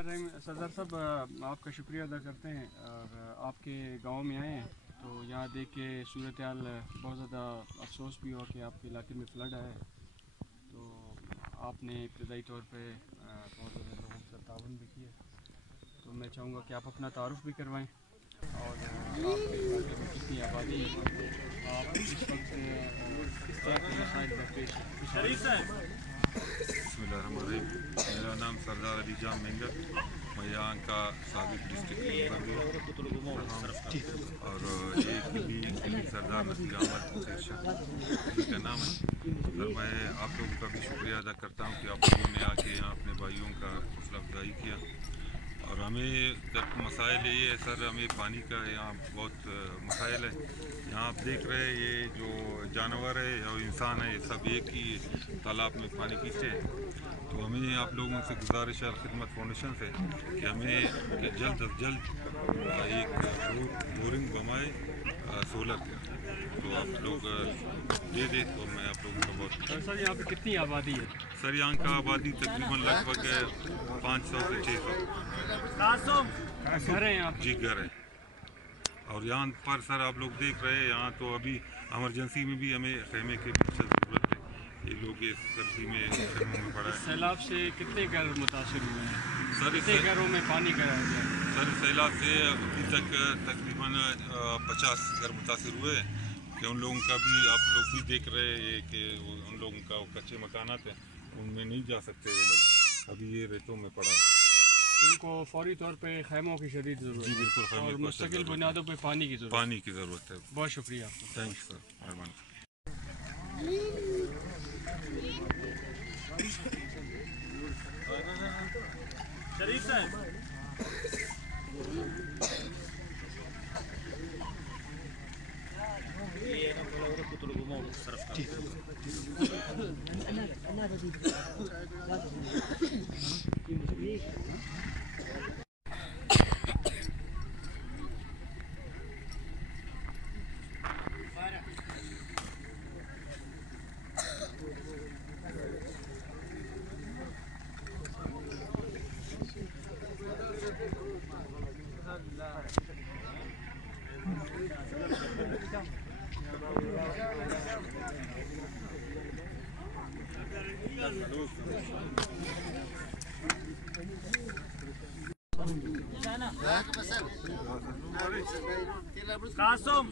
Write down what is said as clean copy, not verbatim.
صدر صاحب آپ کا شکریہ ادا کرتے ہیں اور آپ کے گاؤں میں آئے ہیں تو یہاں دیکھ کے صورتحال بہت زیادہ افسوس بھی ہوا کہ آپ کے علاقے میں فلڈ آیا ہے، تو آپ نے ابتدائی طور پہ بہت زیادہ لوگوں کے ساتھ تعاون بھی کیا، تو میں چاہوں گا کہ آپ اپنا تعارف بھی کروائیں اور آپ کے علاقے میں کتنی آبادی ہے، آپ اس وقت کس طرح کے مسائل درپیش ہیں؟ بسم اللہ الرحمن الرحیم، میرا نام سردار علی جان مینگر، میں یہاں کا سابق ڈسٹرکٹ ممبر اور یہ سردار نصیر احمد شاہ کا نام ہے۔ سر میں آپ لوگوں کا بھی شکریہ ادا کرتا ہوں کہ آپ لوگوں نے آ کے یہاں اپنے بھائیوں کا حوصلہ افزائی کیا، اور ہمیں مسائل یہ ہے سر، ہمیں پانی کا یہاں بہت مسائل ہے۔ یہاں آپ دیکھ رہے ہیں یہ جو جانور ہے اور انسان ہے سب ایک ہی تالاب میں پانی پیتے ہیں، تو ہمیں آپ لوگوں سے گزارش ہے خدمت فاؤنڈیشن سے کہ ہمیں جلد از جلد ایک بورنگ بنوائے سولر کا، تو آپ لوگ دے دیں تو میں آپ لوگوں کا بہت سر یہاں پہ کتنی آبادی ہے؟ سر یہاں کا آبادی تقریباً لگ بھگ 500 سے 600 گھر ہیں یہاں جی گھر ہے، اور یہاں پر سر آپ لوگ دیکھ رہے ہیں یہاں تو ابھی ایمرجنسی میں بھی ہمیں خیمے کی ضرورت ہے، یہ لوگ اس سردی میں خیموں میں پڑا ہے۔ سیلاب سے کتنے گھر متاثر ہوئے ہیں؟ سر کتنے گھروں میں پانی گیا ہے؟ سر سیلاب سے ابھی تک تقریباً 50 گھر متاثر ہوئے ہیں، کہ ان لوگوں کا بھی آپ لوگ بھی دیکھ رہے ہیں کہ ان لوگوں کا کچے مکانات ہیں، ان میں نہیں جا سکتے یہ لوگ، ابھی یہ ریتوں میں پڑا ہے، ان کو فوری طور پہ خیموں کی شدید ضرورت ہے۔ جی بالکل، اور مستقل بنیادوں پہ پانی کی ضرورت ہے۔ بہت شکریہ آپ کا، تھینک یو سر، مہربانی۔ شریف صاحب قاسم